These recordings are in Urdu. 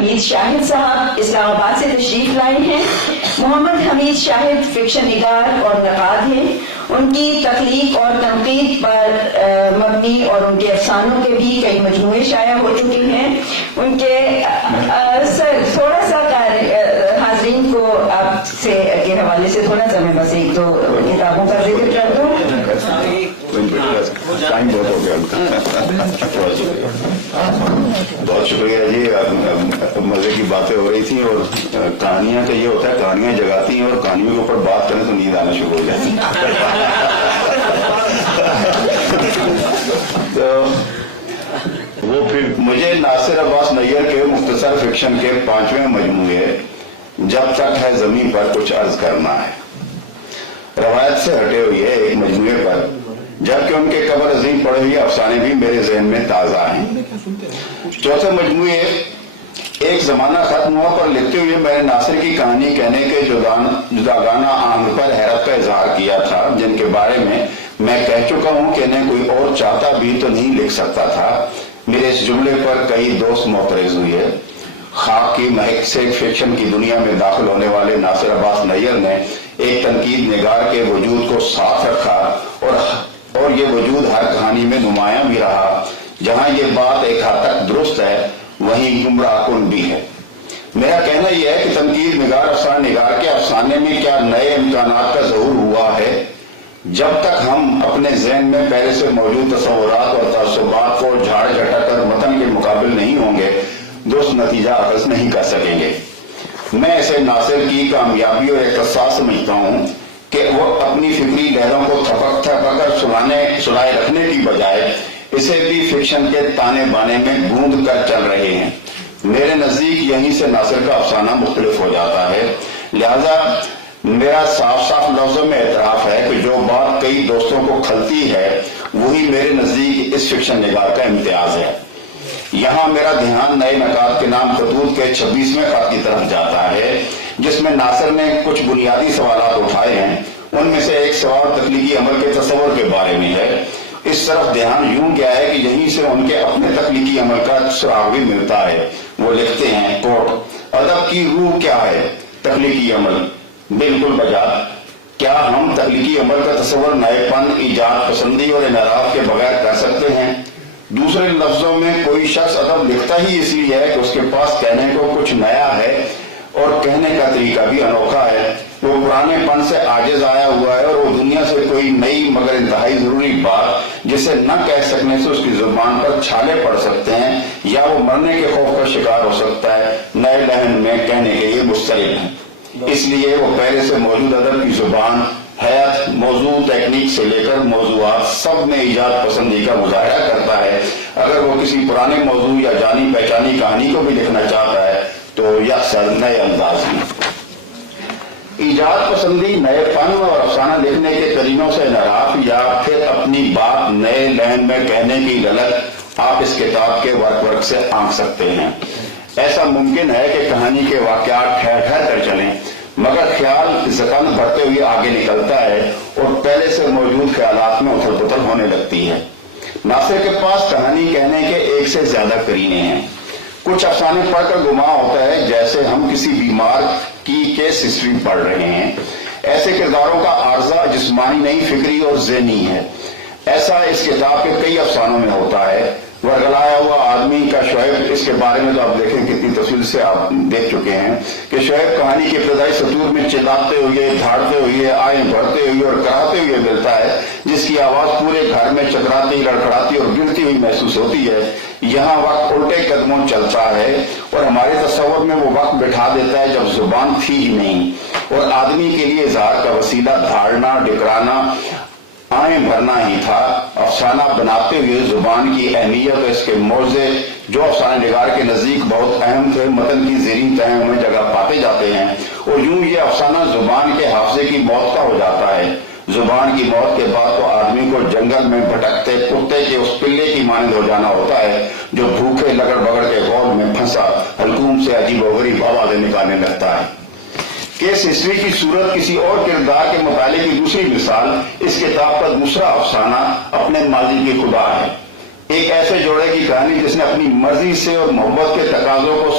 حمید شاہد صاحب اسلام آباد سے تشریف لائے ہیں۔ محمد حمید شاہد فکشن نگار اور نقاد ہیں۔ ان کی تخلیق اور تنقید پر مبنی اور ان کے افسانوں کے بھی کئی مجموعے شائع ہو چکے ہیں۔ ان کے سر تھوڑا سا حاضرین کو آپ سے کے حوالے سے تھوڑا سا میں بس ایک دو کتابوں کا ذکر کر دوں۔ ٹائم بہت ہو گیا، بہت شکریہ جی۔ مزے کی باتیں ہو رہی تھیں اور کہانیاں کا یہ ہوتا ہے، کہانیاں جگاتی ہیں اور کہانیوں کے اوپر بات کریں تو نیند آنا شروع ہو جاتی تو وہ پھر مجھے ناصر عباس نیئر کے مختصر فکشن کے 5ویں مجموعے جب تک ہے زمین پر کچھ عرض کرنا ہے، روایت سے ہٹے ہوئی ہے ایک مجموعے پر، جبکہ ان کے قبر عظیم پڑے ہوئے افسانے بھی میرے ذہن میں تازہ ہیں۔ چوتھے مجموعے ایک زمانہ ختم ہوا پر لکھتے ہوئے میں نے ناصر کی کہانی کہنے کے جداگانہ آنگ پر حیرت کا اظہار کیا تھا، جن کے بارے میں کہہ چکا ہوں کہ انہیں کوئی اور چاہتا بھی تو نہیں لکھ سکتا تھا۔ میرے اس جملے پر کئی دوست معترض ہوئے۔ خاک کی مہک سے فکشن کی دنیا میں داخل ہونے والے ناصر عباس نیئر نے ایک تنقید نگار کے وجود کو ساتھ رکھا اور یہ وجود ہر کہانی میں نمایاں بھی رہا۔ جہاں یہ بات ایک حد تک درست ہے وہیں گمراہ کن بھی ہے۔ میرا کہنا یہ ہے کہ تنقید نگار افسانہ نگار کے افسانے میں کیا نئے امکانات کا ظہور ہوا ہے، جب تک ہم اپنے ذہن میں پہلے سے موجود تصورات اور تعصبات کو جھاڑ جھٹک کر متن کے مقابل نہیں ہوں گے، درست نتیجہ اخذ نہیں کر سکیں گے۔ میں اسے ناصر کی کامیابی اور اختصاص سمجھتا ہوں کہ وہ اپنی فکری لہروں کو تھپک کر سنائے رکھنے کی بجائے اسے بھی فکشن کے تانے بانے میں گوند کر چل رہے ہیں۔ میرے نزدیک یہیں سے ناصر کا افسانہ مختلف ہو جاتا ہے، لہذا میرا صاف صاف لفظوں میں اعتراف ہے کہ جو بات کئی دوستوں کو کھلتی ہے وہی میرے نزدیک اس فکشن نگار کا امتیاز ہے۔ یہاں میرا دھیان نئے نکات کے نام خطوط کے 26ویں خط کی طرف جاتا ہے، جس میں ناصر نے کچھ بنیادی سوالات اٹھائے ہیں۔ ان میں سے ایک سوال تخلیقی عمل کے تصور کے بارے میں ہے۔ اس طرف دھیان یوں گیا ہے کہ یہیں سے ان کے اپنے تخلیقی عمل کا سراغ بھی ملتا ہے۔ وہ لکھتے ہیں کوٹ، ادب کی روح کیا ہے؟ تخلیقی عمل۔ بالکل بجا، کیا ہم تخلیقی عمل کا تصور نئے پن، ایجاد پسندی اور انحراف کے بغیر کر سکتے ہیں؟ دوسرے لفظوں میں کوئی شخص ادب لکھتا ہی اس لیے ہے کہ اس کے پاس کہنے کو کچھ نیا ہے اور کہنے کا طریقہ بھی انوکھا ہے۔ وہ پرانے پن سے عاجز آیا ہوا ہے اور وہ دنیا سے کوئی نئی مگر انتہائی ضروری بات جسے نہ کہہ سکنے سے اس کی زبان پر چھالے پڑ سکتے ہیں یا وہ مرنے کے خوف کا شکار ہو سکتا ہے، نئے لہن میں کہنے کے لیے مستعد ہے۔ اس لیے وہ پہلے سے موجود ادب کی زبان، حیات، موضوع، تکنیک سے لے کر موضوعات سب میں ایجاد پسندی کا مظاہرہ کرتا ہے۔ اگر وہ کسی پرانے موضوع یا جانی پہچانی کہانی کو بھی لکھنا چاہتا ہے تو یکسر نئے انداز میں۔ ایجاد پسندی، نئے فن اور افسانہ لکھنے کے طریقوں سے انحراف یا پھر اپنی بات نئے لہن میں کہنے کی للک آپ اس کتاب کے ورق سے آنکھ سکتے ہیں۔ ایسا ممکن ہے کہ کہانی کے واقعات ٹھہر ٹھہر کر چلیں، مگر خیال زکن بڑھتے ہوئے آگے نکلتا ہے اور پہلے سے موجود خیالات میں اتھل پتھل ہونے لگتی ہے۔ ناصر کے پاس کہانی کہنے کے ایک سے زیادہ کرینے ہیں۔ کچھ افسانے پڑھ کر گمان ہوتا ہے جیسے ہم کسی بیمار کی کیس ہسٹری پڑھ رہے ہیں۔ ایسے کرداروں کا عارضہ جسمانی نہیں، فکری اور ذہنی ہے۔ ایسا اس کتاب کے کئی افسانوں میں ہوتا ہے۔ ورگلایا ہوا آدمی کا شعیب، اس کے بارے میں تو آپ دیکھیں کتنی تفصیل سے آپ دیکھ چکے ہیں کہ شعیب کہانی کے ابتدائی سطور میں چلاتے ہوئے، دھاڑتے ہوئے، آئیں بھرتے ہوئے اور کراتے ہوئے ملتا ہے، جس کی آواز پورے گھر میں چکراتی، لڑکھڑاتی اور گرتی ہوئی محسوس ہوتی ہے۔ یہاں وقت الٹے قدموں چلتا ہے اور ہمارے تصور میں وہ وقت بٹھا دیتا ہے جب زبان تھی ہی نہیں اور آدمی کے لیے اظہار کا وسیلہ دھاڑنا، ڈکرانا، آئیں بھرنا ہی تھا۔ افسانہ بناتے ہوئے زبان کی اہمیت اور اس کے موضوع جو افسانہ نگار کے نزدیک بہت اہم تھے، متن کی زیریں تہوں میں جگہ پاتے جاتے ہیں اور یوں یہ افسانہ زبان کے حافظے کی موت کا ہو جاتا ہے۔ زبان کی موت کے بعد تو آدمی کو جنگل میں بھٹکتے کتے کے اس پلے کی مانند ہو جانا ہوتا ہے جو بھوکے لگڑ بگڑ کے غور میں پھنسا حلقوم سے عجیب و غریب آوازیں نکالنے لگتا ہے۔ کیس ہسٹری کی صورت کسی اور کردار کے مطالعے کی دوسری مثال اس کتاب کا دوسرا افسانہ اپنے ماضی کی خدا ہے۔ ایک ایسے جوڑے کی کہانی جس نے اپنی مرضی سے اور محبت کے تقاضوں کو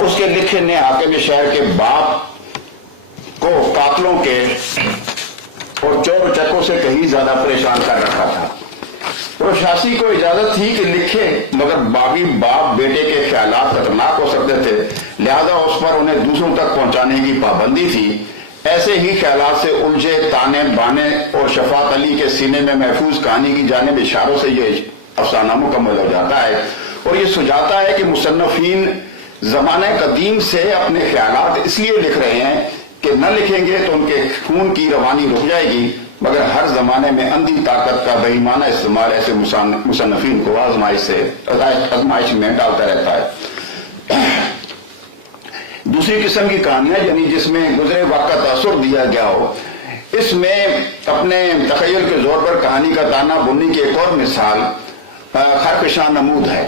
اس کے لکھے نے حاکم شہر کے باپ کو قاتلوں کے اور چور چکوں سے کہیں زیادہ پریشان کر رکھا تھا۔ پرشاسی کو اجازت تھی کہ لکھے، مگر بابی باپ بیٹے کے خیالات خطرناک ہو سکتے تھے، لہذا اس پر انہیں دوسروں تک پہنچانے کی پابندی تھی۔ ایسے ہی خیالات سے الجھے تانے بانے اور شفاعت علی کے سینے میں محفوظ کہانی کی جانب اشاروں سے یہ افسانہ مکمل ہو جاتا ہے، اور یہ سجاتا ہے کہ مصنفین زمانہ قدیم سے اپنے خیالات اس لیے لکھ رہے ہیں کہ نہ لکھیں گے تو ان کے خون کی روانی رک جائے گی، مگر ہر زمانے میں اندھی طاقت کا بے ایمانہ استعمال ایسے مصنفین کو آزمائش میں ڈالتا رہتا ہے۔ دوسری قسم کی کہانیاں یعنی جس میں گزرے واقع تاثر دیا گیا ہو، اس میں اپنے تخیل کے زور پر کہانی کا تانا بننے کی ایک اور مثال خرفشاں نمود ہے۔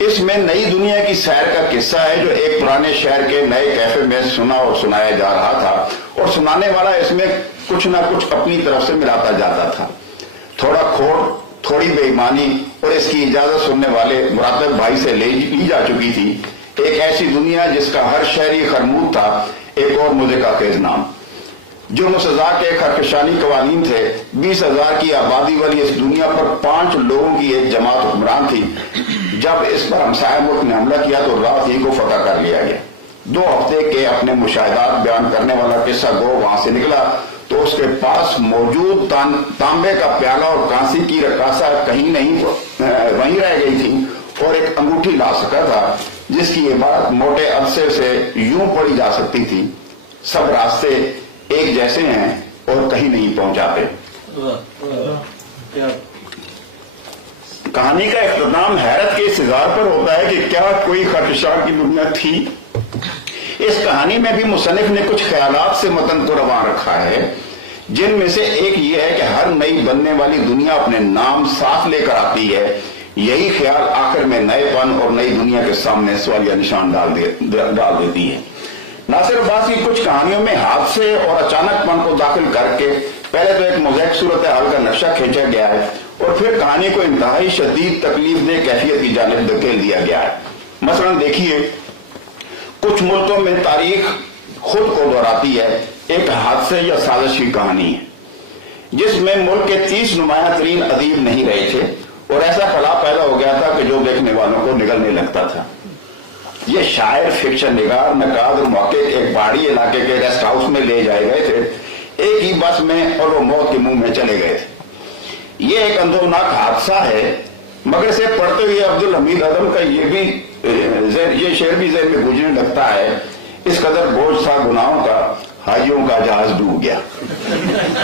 اس میں نئی دنیا کی سیر کا قصہ ہے جو ایک پرانے شہر کے نئے کیفے میں سنا اور سنایا جا رہا تھا، اور سنانے والا اس میں کچھ نہ کچھ اپنی طرف سے ملاتا جاتا تھا۔ تھوڑا کھوٹ، تھوڑی بے ایمانی اور اس کی اجازت سننے والے مراتب بھائی سے لی جا چکی تھی۔ ایک ایسی دنیا جس کا ہر شہری خرمود تھا، ایک اور مزے کا خیز نام۔ جرم و سزا کے خرکشانی قوانین تھے۔ 20,000 کی آبادی والی اس دنیا پر 5 لوگوں کی ایک جماعت حکمران تھی۔ جب اس پر ہمسایہ ملک نے حملہ کیا تو رات ہی کو فتح کر لیا گیا۔ 2 ہفتے کے اپنے مشاہدات بیان کرنے والا قصہ گو وہاں سے نکلا تو اس کے پاس موجود تانبے کا پیالہ اور کانسی کی رکاسا کہیں نہیں وہیں رہ گئی تھی، اور ایک انگوٹھی لا سکا تھا جس کی عبارت موٹے عرصے سے یوں پڑھی جا سکتی تھی: سب راستے ایک جیسے ہیں اور کہیں نہیں پہنچاتے۔ کہانی کا اختتام حیرت کے اس اظہار پر ہوتا ہے کہ کیا کوئی خرکشاں کی دنیا تھی؟ اس کہانی میں بھی مصنف نے کچھ خیالات سے متن کو رواں رکھا ہے، جن میں سے ایک یہ ہے کہ ہر نئی بننے والی دنیا اپنے نام ساتھ لے کر آتی ہے۔ یہی خیال آخر میں نئے پن اور نئی دنیا کے سامنے سوالیہ نشان ڈال دیتی ہے۔ ناصر عباس کی کچھ کہانیوں میں حادثے اور اچانک پن کو داخل کر کے پہلے تو ایک موزیک صورتحال کا نقشہ کھینچا گیا ہے، اور پھر کہانی کو انتہائی شدید تکلیف دہ کیفیت کی جانب دھکیل دیا گیا ہے۔ مثلا دیکھیے، کچھ ملکوں میں تاریخ خود کو دہراتی ہے۔ ایک حادثے یا سازش کی کہانی ہے جس میں ملک کے 30 نمایاں ترین ادیب نہیں رہے تھے، اور ایسا خلا پیدا ہو گیا تھا کہ جو دیکھنے والوں کو نگلنے لگتا تھا۔ یہ شاعر، فکشن نگار، نقاد اور محقق ایک پہاڑی علاقے کے ریسٹ ہاؤس میں لے جائے گئے تھے، ایک ہی بس میں، اور وہ موت کے منہ میں چلے گئے تھے۔ یہ ایک اندوناک حادثہ ہے، مگر اسے پڑھتے ہوئے عبدالحمید عدم کا یہ شعر بھی ذہن میں گزرنے لگتا ہے: اس قدر بوجھ تھا گناہوں کا، حاجیوں کا جہاز ڈوب گیا۔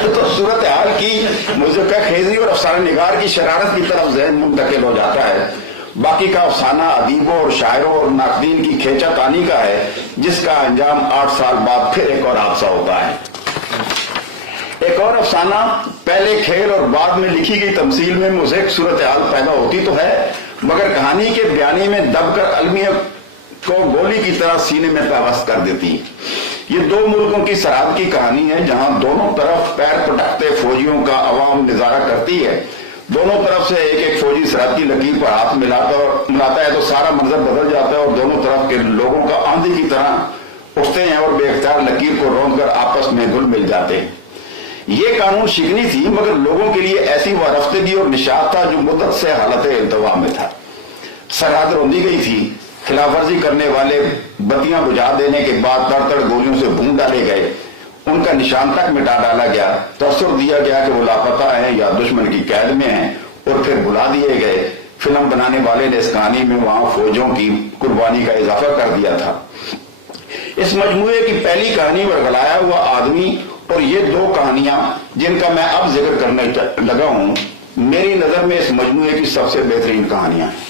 تو صورتحال کی موسیقی خیزی اور افسانہ نگار کی شرارت کی طرف ذہن منتقل ہو جاتا ہے۔ باقی کا افسانہ ادیبوں اور شاعروں اور ناقدین کی کھینچا تانی کا ہے، جس کا انجام 8 سال بعد پھر ایک اور حادثہ ہوتا ہے۔ ایک اور افسانہ پہلے کھیل اور بعد میں لکھی گئی تمثیل میں موزیک صورتحال پیدا ہوتی تو ہے، مگر کہانی کے بیانی میں دب کر المیہ کو گولی کی طرح سینے میں پیوست کر دیتی۔ یہ 2 ملکوں کی سرحد کی کہانی ہے جہاں دونوں طرف پیر پٹکتے فوجیوں کا عوام نظارہ کرتی ہے۔ دونوں طرف سے ایک ایک فوجی سرحد کی لکیر پر ہاتھ ملاتا ہے تو سارا منظر بدل جاتا ہے، اور دونوں طرف کے لوگوں کا آندھی کی طرح اٹھتے ہیں اور بے اختیار لکیر کو روند کر آپس میں گل مل جاتے ہیں۔ یہ قانون شکنی تھی، مگر لوگوں کے لیے ایسی وارفتگی اور نشاط تھا جو مدت سے حالت التوا میں تھا۔ سرحد روندی گئی تھی، خلاف ورزی کرنے والے بتیاں بجھا دینے کے بعد تڑ تڑ گولیوں سے بھون ڈالے گئے، ان کا نشان تک مٹا ڈالا گیا، تاثر دیا گیا کہ وہ لاپتہ ہیں یا دشمن کی قید میں ہیں، اور پھر بلا دیے گئے۔ فلم بنانے والے نے اس کہانی میں وہاں فوجوں کی قربانی کا اضافہ کر دیا تھا۔ اس مجموعے کی پہلی کہانی ورغلایا ہوا آدمی اور یہ 2 کہانیاں جن کا میں اب ذکر کرنے لگا ہوں، میری نظر میں اس مجموعے کی سب سے بہترین کہانیاں ہیں۔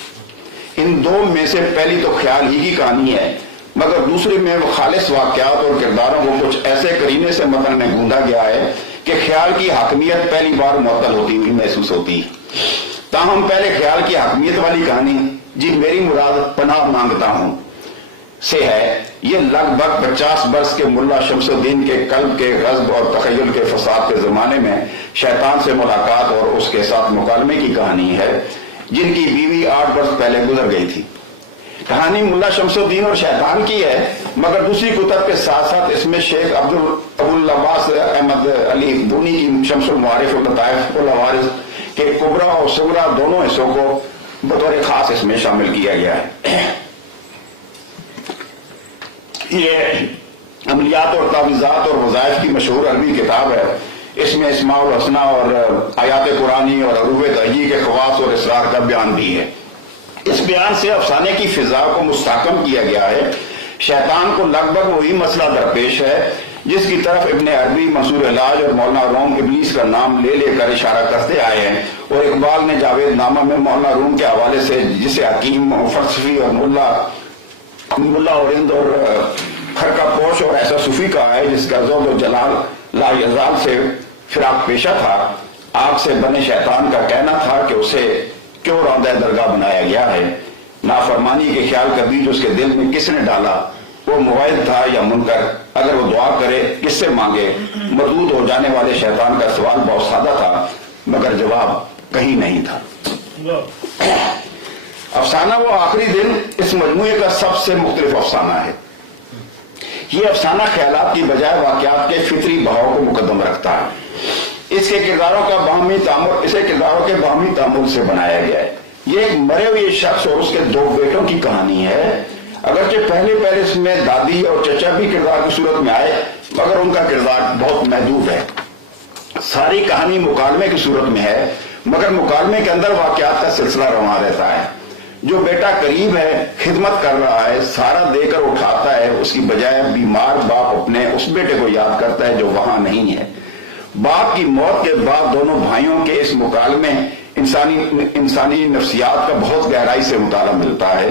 ان 2 میں سے پہلی تو خیال ہی کی کہانی ہے، مگر دوسری میں وہ خالص واقعات اور کرداروں کو کچھ ایسے قرینے سے متن میں گوندا گیا ہے کہ خیال کی حاکمیت پہلی بار معطل ہوتی ہوئی محسوس ہوتی ہے۔ تاہم پہلے خیال کی حاکمیت والی کہانی، جی میری مراد پناہ مانگتا ہوں سے ہے، یہ لگ بھگ 50 برس کے ملا شمس الدین کے قلب کے غضب اور تخیل کے فساد کے زمانے میں شیطان سے ملاقات اور اس کے ساتھ مکالمے کی کہانی ہے، جن کی بیوی 8 برس پہلے گزر گئی تھی۔ کہانی ملا شمس الدین اور شیطان کی ہے، مگر دوسری کتب کے ساتھ ساتھ اس میں شیخ ابوالعباس احمد علی دونی کی شمس المعارف اور لطائف العوارض کے کبرا اور صغرا دونوں حصوں کو بطور خاص اس میں شامل کیا گیا ہے۔ یہ عملیات اور تعویذات اور وظائف کی مشہور عربی کتاب ہے۔ اس میں اسماء الحسنہ اور آیات قرآنی اور حروف تہجی کے خواص اور اسرار کا بیان بھی ہے۔ اس بیان سے افسانے کی فضا کو مستحکم کیا گیا ہے۔ شیطان کو لگ بھگ وہی مسئلہ درپیش ہے جس کی طرف ابن عربی، منصور علاج اور مولانا روم ابلیس کا نام لے لے کر اشارہ کرتے آئے ہیں، اور اقبال نے جاوید نامہ میں مولانا روم کے حوالے سے جسے حکیم اور فلسفی اور ملا اور ہند اور خرقہ پوش اور ایسا صوفی کہا ہے جس کا ذوق و جلال لا یزال سے فراق پیشہ تھا، آگ سے بنے شیطان کا کہنا تھا کہ اسے کیوں روضہ درگاہ بنایا گیا ہے، نافرمانی کے خیال کا بیج اس کے دل میں کس نے ڈالا، وہ موعد تھا یا منکر، اگر وہ دعا کرے کس سے مانگے۔ مردود ہو جانے والے شیطان کا سوال بہت سادہ تھا مگر جواب کہیں نہیں تھا۔ افسانہ وہ آخری دن اس مجموعے کا سب سے مختلف افسانہ ہے۔ یہ افسانہ خیالات کی بجائے واقعات کے فطری بہاؤ کو مقدم رکھتا ہے۔ اسے کرداروں کے باہمی تعامل سے بنایا گیا ہے۔ یہ ایک مرے ہوئے شخص اور اس کے دو بیٹوں کی کہانی ہے۔ اگرچہ پہلے اس میں دادی اور چچا بھی کردار کی صورت میں آئے مگر ان کا کردار بہت محدود ہے۔ ساری کہانی مکالمے کی صورت میں ہے مگر مکالمے کے اندر واقعات کا سلسلہ رواں رہتا ہے۔ جو بیٹا قریب ہے، خدمت کر رہا ہے، سہارا دے کر اٹھاتا ہے، اس کی بجائے بیمار باپ اپنے اس بیٹے کو یاد کرتا ہے جو وہاں نہیں ہے۔ باپ کی موت کے بعد دونوں بھائیوں کے اس مکالمے انسانی نفسیات کا بہت گہرائی سے مطالعہ ملتا ہے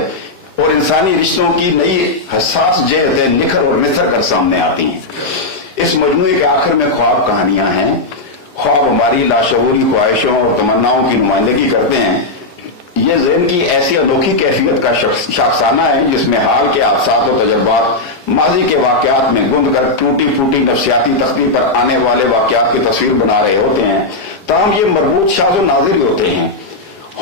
اور انسانی رشتوں کی نئی حساس جہتیں نکھر اور نثر کر سامنے آتی ہیں۔ اس مجموعے کے آخر میں خواب کہانیاں ہیں۔ خواب ہماری لاشعوری خواہشوں اور تمناؤں کی نمائندگی کرتے ہیں۔ یہ ذہن کی ایسی انوکھی کیفیت کا شاخسانہ ہے جس میں حال کے حادثات و تجربات ماضی کے واقعات میں گند کر ٹوٹی پھوٹی نفسیاتی تختی پر آنے والے واقعات کی تصویر بنا رہے ہوتے ہیں، تاہم یہ مربوط شاذ و نادر ہی ہوتے ہیں۔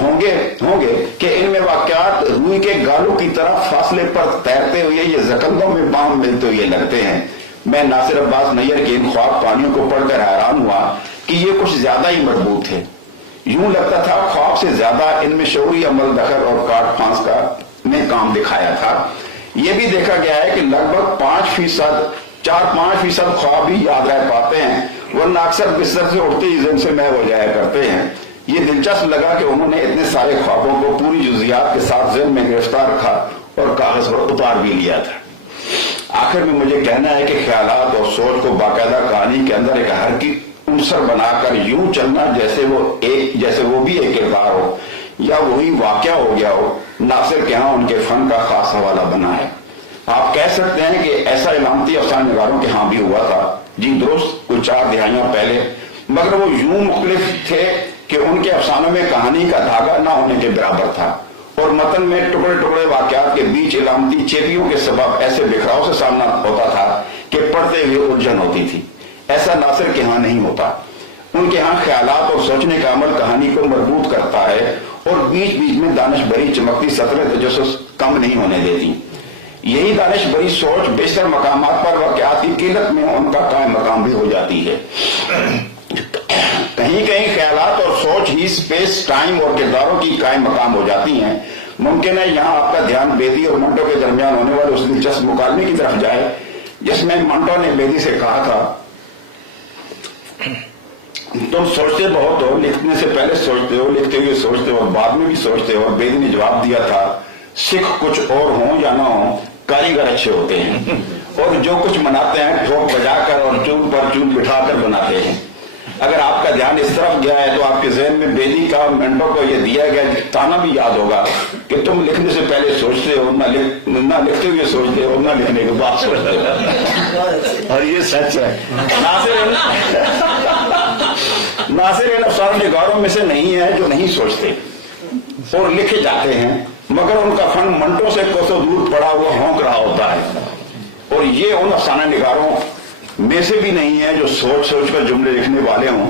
ہوں گے کہ ان میں واقعات روئی کے گالوں کی طرح فاصلے پر تیرتے ہوئے یہ زکندوں میں بام ملتے ہوئے لگتے ہیں۔ میں ناصر عباس نیر کے ان خواب پانیوں کو پڑھ کر حیران ہوا کہ یہ کچھ زیادہ ہی مربوط تھے۔ یوں لگتا تھا خواب سے زیادہ ان میں شعوری عمل دخل اور کاٹ پھانس کا نے کام دکھایا تھا۔ یہ بھی دیکھا گیا ہے کہ لگ بھگ 4-5% خواب ہی یاد رہ پاتے ہیں، ورنہ اکثر بستر سے اٹھتے ہی ذہن سے محو ہو جایا کرتے ہیں۔ یہ دلچسپ لگا کہ انہوں نے اتنے سارے خوابوں کو پوری جزیات کے ساتھ ذہن میں گرفتار رکھا اور کاغذ پر اتار بھی لیا تھا۔ آخر میں مجھے کہنا ہے کہ خیالات اور سوچ کو باقاعدہ کہانی کے اندر ایک حرکی عنصر بنا کر یوں چلنا جیسے وہ بھی ایک کردار ہو یا وہی واقعہ ہو گیا ہو، ناصر کے ہاں ان کے فن کا خاص حوالہ بنا ہے۔ آپ کہہ سکتے ہیں کہ ایسا علامتی افسانہ نگاروں کے ہاں بھی ہوا تھا، جی درست، کچھ 4 دہائیاں پہلے، مگر وہ یوں مختلف تھے کہ ان کے افسانوں میں کہانی کا دھاگا نہ ہونے کے برابر تھا اور متن میں ٹکڑے ٹکڑے واقعات کے بیچ علامتی چیپیوں کے سبب ایسے بکھراؤ سے سامنا ہوتا تھا کہ پڑھتے ہوئے الجھن ہوتی تھی۔ ایسا ناصر کے ہاں نہیں ہوتا۔ ان کے ہاں خیالات اور سوچنے کا عمل کہانی کو مربوط کرتا ہے اور بیچ بیچ میں دانش بھری چمکتی سطریں تجسس کم نہیں ہونے دیتی۔ یہی دانش بھری سوچ بیشتر مقامات پر واقعات کی قلت میں ان کا قائم مقام بھی ہو جاتی ہے۔ کہیں کہیں خیالات اور سوچ ہی سپیس، ٹائم اور کرداروں کی قائم مقام ہو جاتی ہیں۔ ممکن ہے یہاں آپ کا دھیان بیدی اور منٹو کے درمیان ہونے والے اس دلچسپ مکالمے کی طرف جائے جس میں منٹو نے بیدی سے کہا تھا، تم سوچتے بہت ہو، لکھنے سے پہلے سوچتے ہو، لکھتے ہوئے سوچتے ہو اور بعد میں بھی سوچتے ہو۔ اور بیدی نے جواب دیا تھا، سکھ کچھ اور ہوں یا نہ ہوں، کاریگر اچھے ہوتے ہیں اور جو کچھ بناتے ہیں ٹھوک بجا کر اور چوب پر چوب بٹھا کر بناتے ہیں۔ اگر آپ کا دھیان اس طرف گیا ہے تو آپ کے ذہن میں بیدی کا منٹو کو یہ دیا گیا تانا بھی یاد ہوگا کہ تم لکھنے سے پہلے سوچتے ہو، نہ لکھتے ہوئے سوچتے ہو، نہ لکھنے کے بعد سوچتے ہو، اور یہ سچ ہے۔ ناصر ان افسانہ نگاروں میں سے نہیں ہے جو نہیں سوچتے اور لکھے جاتے ہیں، مگر ان کا فن منٹوں سے کوسوں دور پڑا ہوا ہونک رہا ہوتا ہے۔ اور یہ ان افسانہ نگاروں میں سے بھی نہیں ہے جو سوچ سوچ کر جملے لکھنے والے ہوں،